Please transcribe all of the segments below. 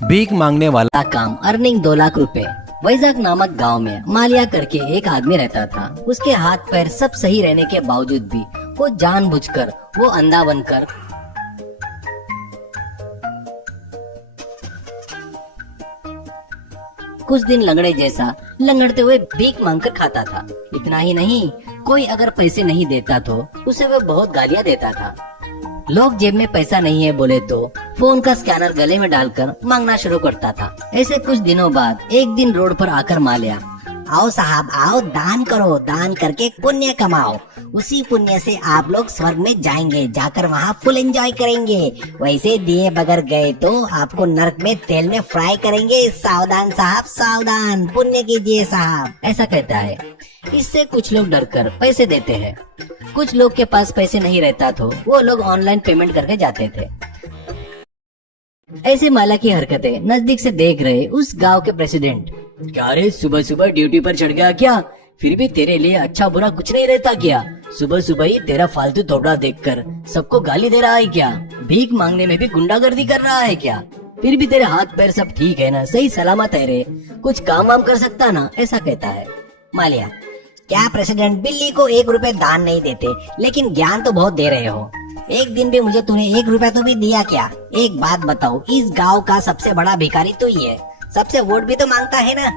भीख मांगने वाला काम अर्निंग 2 लाख रुपए। वैजाग नामक गांव में मालिया करके एक आदमी रहता था। उसके हाथ पैर सब सही रहने के बावजूद भी वो जानबूझकर वो अंधा बनकर कुछ दिन लंगड़े जैसा लंगड़ते हुए भीख मांगकर खाता था। इतना ही नहीं, कोई अगर पैसे नहीं देता तो उसे वो बहुत गालियां देता था। लोग जेब में पैसा नहीं है बोले तो फोन का स्कैनर गले में डालकर मांगना शुरू करता था। ऐसे कुछ दिनों बाद एक दिन रोड पर आकर मालिया, आओ साहब आओ, दान करो, दान करके पुण्य कमाओ, उसी पुण्य से आप लोग स्वर्ग में जाएंगे, जाकर वहाँ फुल एंजॉय करेंगे। वैसे दिए बगैर गए तो आपको नरक में तेल में फ्राई करेंगे। सावधान साहब सावधान, पुण्य कीजिए साहब, ऐसा कहता है। इससे कुछ लोग डरकर पैसे देते हैं। कुछ लोग के पास पैसे नहीं रहता तो वो लोग ऑनलाइन पेमेंट करके जाते थे। ऐसे माला की हरकतें नजदीक से देख रहे उस गांव के प्रेसिडेंट, क्या रे सुबह सुबह ड्यूटी पर चढ़ गया क्या? फिर भी तेरे लिए अच्छा बुरा कुछ नहीं रहता क्या? सुबह सुबह ही तेरा फालतू थोपड़ा देखकर सबको गाली दे रहा है क्या? भीख मांगने में भी गुंडागर्दी कर रहा है क्या? फिर भी तेरे हाथ पैर सब ठीक है ना, सही सलामत है रे, कुछ काम वाम कर सकता ना, ऐसा कहता है। मालिया, क्या प्रेसिडेंट बिल्ली को 1 रुपए दान नहीं देते, लेकिन ज्ञान तो बहुत दे रहे हो। एक दिन भी मुझे तूने 1 रुपया तो भी दिया क्या? एक बात बताओ, इस गांव का सबसे बड़ा भिखारी तो ही है, सबसे वोट भी तो मांगता है ना।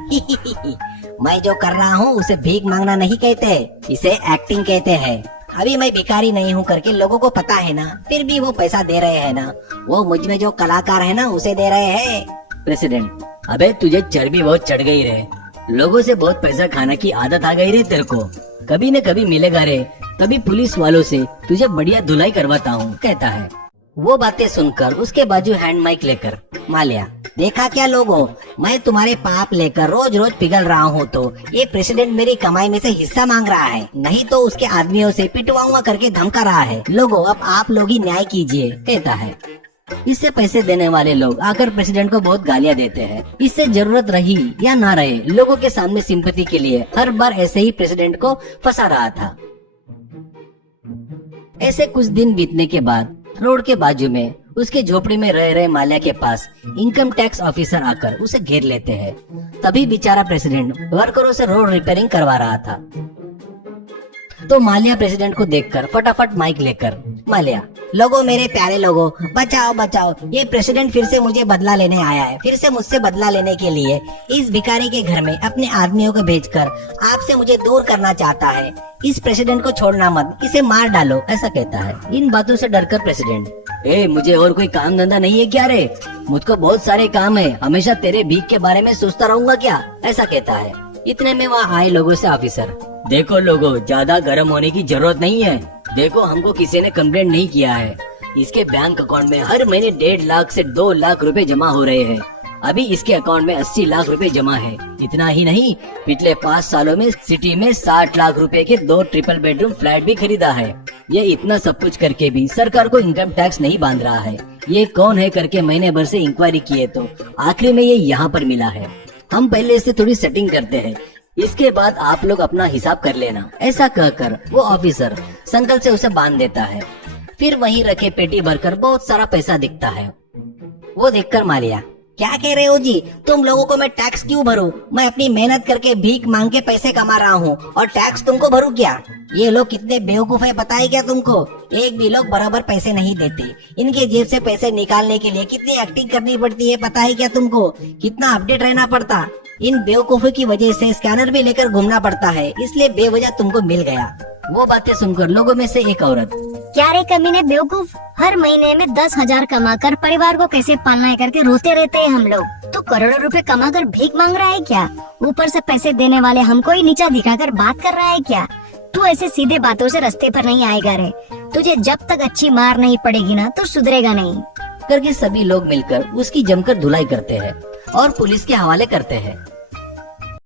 मैं जो कर रहा हूँ उसे भीख मांगना नहीं कहते, इसे एक्टिंग कहते हैं। अभी मैं भिखारी नहीं हूँ करके लोगों को पता है ना, फिर भी वो पैसा दे रहे हैं ना, वो मुझ में जो कलाकार है ना उसे दे रहे हैं। प्रेसिडेंट, अबे तुझे चर्बी बहुत चढ़ गई रे, लोगों से बहुत पैसा खाने की आदत आ गई रे तेरे को, कभी न कभी मिलेगा रे, तभी पुलिस वालों से तुझे बढ़िया धुलाई करवाता हूँ, कहता है। वो बातें सुनकर उसके बाजू हैंड माइक लेकर, मालिया, देखा क्या लोगों, मैं तुम्हारे पाप लेकर रोज रोज पिघल रहा हूँ तो ये प्रेसिडेंट मेरी कमाई में से हिस्सा मांग रहा है, नहीं तो उसके आदमियों से पिटवाऊंगा करके धमका रहा है। लोगों अब आप लोग ही न्याय कीजिए, कहता है। इससे पैसे देने वाले लोग आकर प्रेसिडेंट को बहुत गालियां देते हैं। इससे जरूरत रही या ना रहे, लोगों के सामने सिंपैथी के लिए हर बार ऐसे ही प्रेसिडेंट को फंसा रहा था। ऐसे कुछ दिन बीतने के बाद रोड के बाजू में उसके झोपड़ी में रह रहे मालिया के पास इनकम टैक्स ऑफिसर आकर उसे घेर लेते हैं। तभी बेचारा प्रेसिडेंट वर्करों से रोड रिपेयरिंग करवा रहा था। तो मालिया प्रेसिडेंट को देखकर फटाफट माइक लेकर, मालिया, लोगों मेरे प्यारे लोगों, बचाओ बचाओ, ये प्रेसिडेंट फिर से मुझे बदला लेने आया है, फिर से मुझसे बदला लेने के लिए इस भिखारी के घर में अपने आदमियों को भेजकर आपसे मुझे दूर करना चाहता है। इस प्रेसिडेंट को छोड़ना मत, इसे मार डालो, ऐसा कहता है। इन बातों से डरकर प्रेसिडेंट, मुझे और कोई काम धंधा नहीं है क्या रे? मुझको बहुत सारे काम है, हमेशा तेरे भीख के बारे में सोचता रहूंगा क्या, ऐसा कहता है। इतने में वहाँ आए लोगों से ऑफिसर, देखो लोगों, ज्यादा गर्म होने की जरूरत नहीं है, देखो हमको किसी ने कंप्लेंट नहीं किया है, इसके बैंक अकाउंट में हर महीने 1.5 लाख से 2 लाख रुपए जमा हो रहे हैं, अभी इसके अकाउंट में 80 लाख रुपए जमा है। इतना ही नहीं, पिछले 5 सालों में सिटी में 60 लाख रुपए के 2 ट्रिपल बेडरूम फ्लैट भी खरीदा है। ये इतना सब कुछ करके भी सरकार को इनकम टैक्स नहीं बांध रहा है। ये कौन है करके महीने भर से इंक्वायरी किए तो आखिर में ये यहाँ पर मिला है। हम पहले इससे थोड़ी सेटिंग करते हैं, इसके बाद आप लोग अपना हिसाब कर लेना, ऐसा कहकर वो ऑफिसर संकल से उसे बांध देता है। फिर वहीं रखे पेटी भरकर बहुत सारा पैसा दिखता है। वो देखकर मालिया, क्या कह रहे हो जी, तुम लोगों को मैं टैक्स क्यों भरूं? मैं अपनी मेहनत करके भीख मांग के पैसे कमा रहा हूँ और टैक्स तुमको भरूं क्या? ये लोग कितने बेवकूफ है पता है क्या तुमको? एक भी लोग बराबर पैसे नहीं देते। इनके जेब से पैसे निकालने के लिए कितनी एक्टिंग करनी पड़ती है पता है क्या तुमको? कितना अपडेट रहना पड़ता। इन बेवकूफों की वजह से स्कैनर भी लेकर घूमना पड़ता है, इसलिए बेवजह तुमको मिल गया। वो बातें सुनकर लोगों में से एक औरत, क्या रे कमीने बेवकूफ, हर महीने में 10,000 कमाकर परिवार को कैसे पालना है करके रोते रहते हैं हम लोग, तो करोड़ों रुपए कमाकर भीख मांग रहा है क्या? ऊपर से पैसे देने वाले हमको ही नीचा दिखाकर बात कर रहा है क्या? तू ऐसे सीधे बातों से रास्ते पर नहीं आएगा रे, तुझे जब तक अच्छी मार नहीं पड़ेगी ना तो सुधरेगा नहीं, करके सभी लोग मिलकर उसकी जमकर धुलाई करते हैं और पुलिस के हवाले करते हैं।